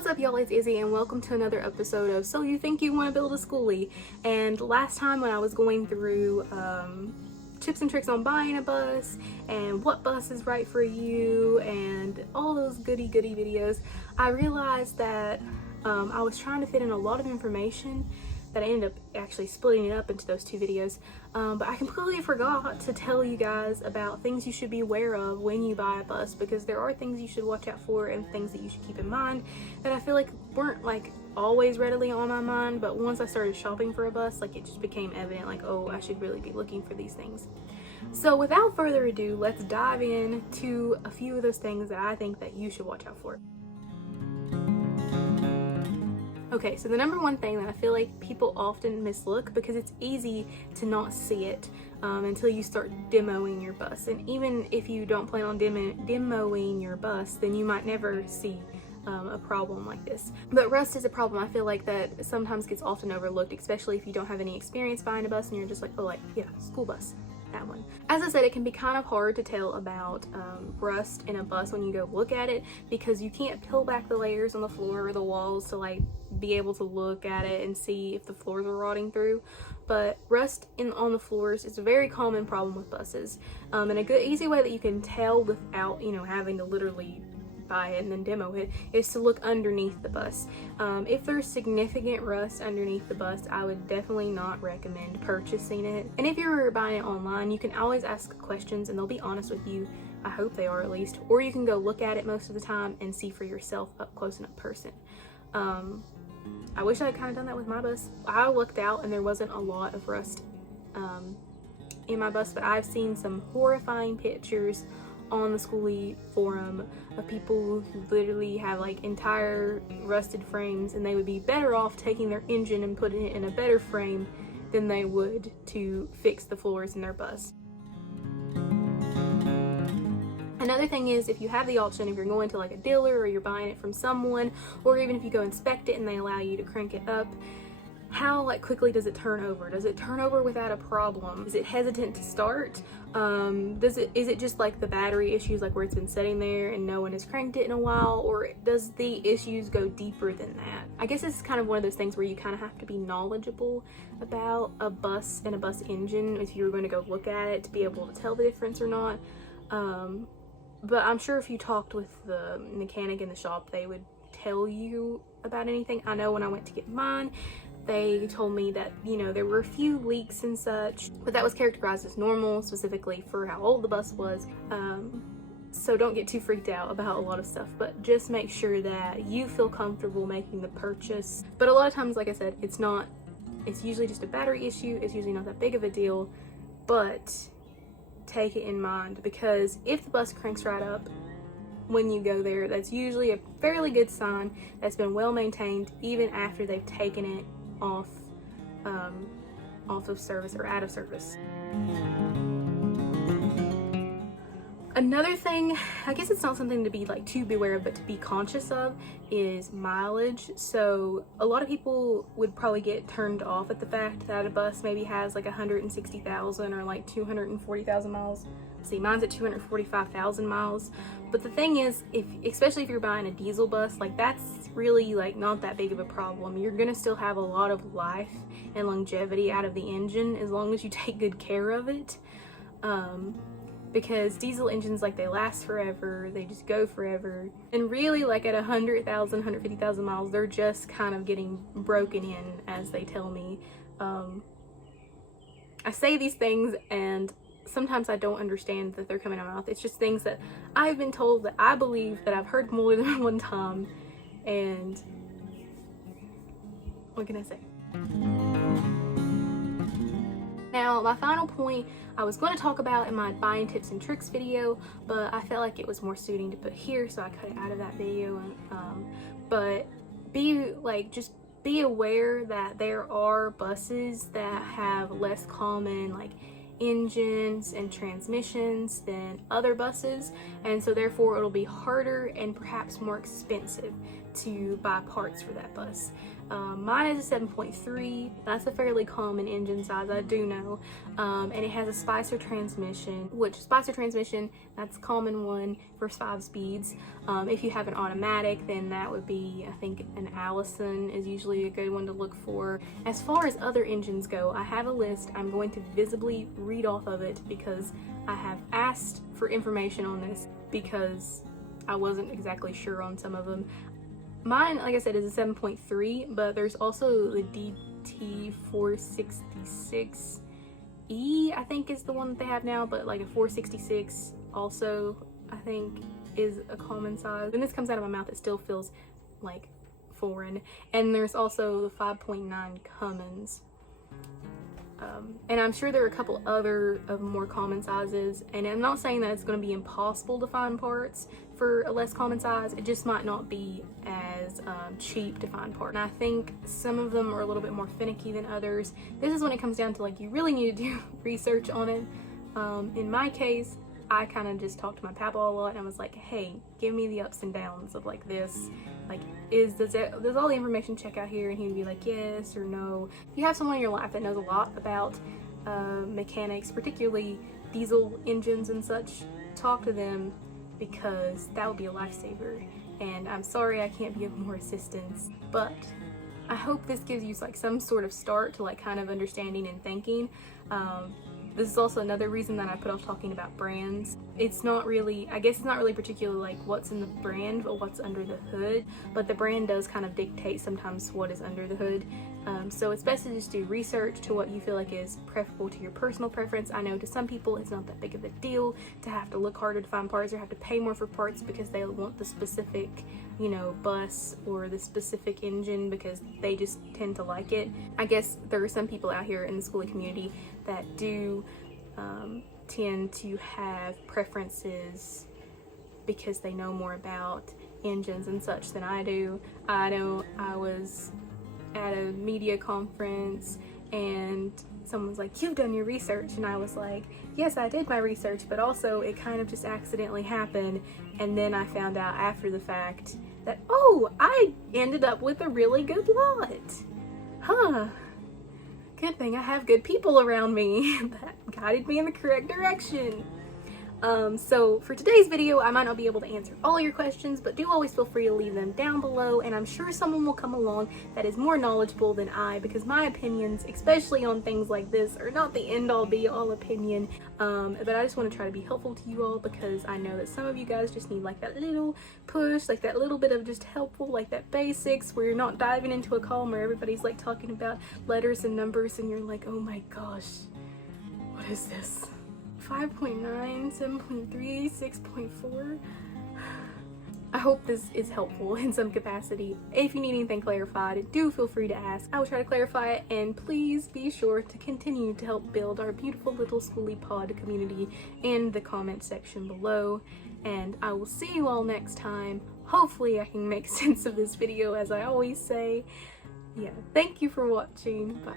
What's up, y'all? It's Izzy and welcome to another episode of So You Think You Want to Build a Schoolie. And last time when I was going through tips and tricks on buying a bus and what bus is right for you and all those goody videos, I realized that I was trying to fit in a lot of information that I ended up actually splitting it up into those two videos. But I completely forgot to tell you guys about things you should be aware of when you buy a bus, because there are things you should watch out for and things that you should keep in mind that I feel like weren't like always readily on my mind, but once I started shopping for a bus, like it just became evident, like, oh, I should really be looking for these things. So without further ado, let's dive in to a few of those things that I think that you should watch out for. Okay, so the number one thing that I feel like people often mislook, because it's easy to not see it until you start demoing your bus. And even if you don't plan on demoing your bus, then you might never see a problem like this. But rust is a problem I feel like that sometimes gets often overlooked, especially if you don't have any experience buying a bus and you're just like, oh, like, yeah, school bus. That one. As I said, it can be kind of hard to tell about rust in a bus when you go look at it, because you can't peel back the layers on the floor or the walls to like be able to look at it and see if the floors are rotting through. But rust on the floors is a very common problem with buses, and a good easy way that you can tell without having to literally buy it and then demo it is to look underneath the bus. If there's significant rust underneath the bus, I would definitely not recommend purchasing it. And if you're buying it online, you can always ask questions and they'll be honest with you. I hope they are, at least. Or you can go look at it most of the time and see for yourself up close and up person. I wish I had kind of done that with my bus. I looked out and there wasn't a lot of rust in my bus, but I've seen some horrifying pictures on the Schoolie forum of people who literally have like entire rusted frames, and they would be better off taking their engine and putting it in a better frame than they would to fix the floors in their bus. Another thing is, if you have the option, if you're going to like a dealer or you're buying it from someone, or even if you go inspect it and they allow you to crank it up, how like quickly does it turn over? Does it turn over without a problem? Is it hesitant to start? Is it just like the battery issues, like where it's been sitting there and no one has cranked it in a while, or does the issues go deeper than that? I guess it's kind of one of those things where you kind of have to be knowledgeable about a bus and a bus engine if you're going to go look at it to be able to tell the difference or not. But I'm sure if you talked with the mechanic in the shop, they would tell you about anything. I know when I went to get mine, they told me that, there were a few leaks and such, but that was characterized as normal, specifically for how old the bus was. So don't get too freaked out about a lot of stuff, but just make sure that you feel comfortable making the purchase. But a lot of times, like I said, it's usually just a battery issue. It's usually not that big of a deal, but take it in mind, because if the bus cranks right up when you go there, that's usually a fairly good sign that's been well maintained even after they've taken it off of service or out of service. Another thing, I guess it's not something to be like too beware of, but to be conscious of, is mileage. So a lot of people would probably get turned off at the fact that a bus maybe has like 160,000 or like 240,000 miles. See, mine's at 245,000 miles. But the thing is, especially if you're buying a diesel bus, like that's really like not that big of a problem. You're gonna still have a lot of life and longevity out of the engine as long as you take good care of it. Because diesel engines, like, they last forever, they just go forever, and really like at 100,000, 150,000 miles, they're just kind of getting broken in, as they tell me. I say these things and sometimes I don't understand that they're coming out of my mouth. It's just things that I've been told, that I believe, that I've heard more than one time, and what can I say? Now, my final point I was going to talk about in my buying tips and tricks video, but I felt like it was more suiting to put here, so I cut it out of that video. But just be aware that there are buses that have less common like engines and transmissions than other buses, and so therefore it'll be harder and perhaps more expensive to buy parts for that bus. Mine is a 7.3. That's a fairly common engine size, I do know. And it has a Spicer transmission, which Spicer transmission, that's a common one for 5 speeds. If you have an automatic, then that would be, I think, an Allison is usually a good one to look for. As far as other engines go, I have a list. I'm going to visibly read off of it because I have asked for information on this because I wasn't exactly sure on some of them. Mine, like I said, is a 7.3, but there's also the DT466E, I think is the one that they have now, but like a 466 also, I think, is a common size. When this comes out of my mouth, it still feels like foreign. And there's also the 5.9 Cummins. And I'm sure there are a couple other of more common sizes, and I'm not saying that it's going to be impossible to find parts for a less common size. It just might not be as cheap to find parts. And I think some of them are a little bit more finicky than others. This is when it comes down to, like, you really need to do research on it. In my case, I kind of just talked to my papa a lot, and I was like, hey, give me the ups and downs of like this. Like, does all the information check out here? And he would be like, yes or no. If you have someone in your life that knows a lot about mechanics, particularly diesel engines and such, talk to them, because that would be a lifesaver. And I'm sorry I can't be of more assistance, but I hope this gives you like some sort of start to like kind of understanding and thinking. This is also another reason that I put off talking about brands. It's not really, I guess it's not really particularly like what's in the brand, but what's under the hood. But the brand does kind of dictate sometimes what is under the hood. So it's best to just do research to what you feel like is preferable to your personal preference. I know to some people it's not that big of a deal to have to look harder to find parts or have to pay more for parts because they want the specific, you know, bus or the specific engine because they just tend to like it. I guess there are some people out here in the schooling community that do tend to have preferences because they know more about engines and such than I do. I know I was at a media conference and someone's like, you've done your research, and I was like, yes, I did my research, but also it kind of just accidentally happened. And then I found out after the fact that, oh, I ended up with a really good lot. Huh. Good thing I have good people around me that guided me in the correct direction. So for today's video, I might not be able to answer all your questions, but do always feel free to leave them down below, and I'm sure someone will come along that is more knowledgeable than I, because my opinions, especially on things like this, are not the end-all be-all opinion. But I just want to try to be helpful to you all, because I know that some of you guys just need like that little push, like that little bit of just helpful, like that basics, where you're not diving into a column where everybody's like talking about letters and numbers and you're like, oh my gosh, what is this? 5.9, 7.3, 6.4. I hope this is helpful in some capacity. If you need anything clarified, do feel free to ask. I will try to clarify it, and please be sure to continue to help build our beautiful little Schooly Pod community in the comment section below. And I will see you all next time. Hopefully I can make sense of this video, as I always say. Yeah, thank you for watching. Bye.